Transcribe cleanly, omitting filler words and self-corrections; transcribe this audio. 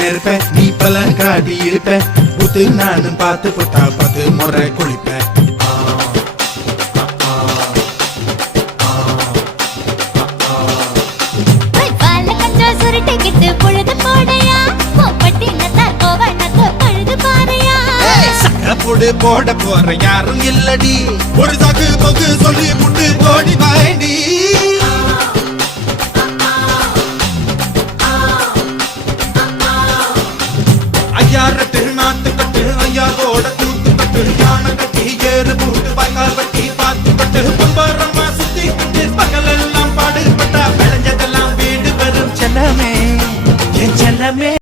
நெருப்ப நீ பல காட்டி இருப்ப புத்து நானும் பார்த்து புட்டா 10 முறை குளிப்ப போட போற யாரும் இல்லடி ஒரு சாக்கு போக்கு சொல்லி புட்டு ஓடி வாடி ஐயார திருநாட்டு கட்டு ஐயாவோட கூத்து கட்டு யானை கட்டி ஏறு பூட்டு பாய்க்கால் வட்டி பார்த்து கட்டு பம்பரமா சுத்தி கட்டு பகலெல்லாம் பாடுபட்டா விளைஞ்சதெல்லாம் வீடு வரும் செல்லமே என் செல்லமே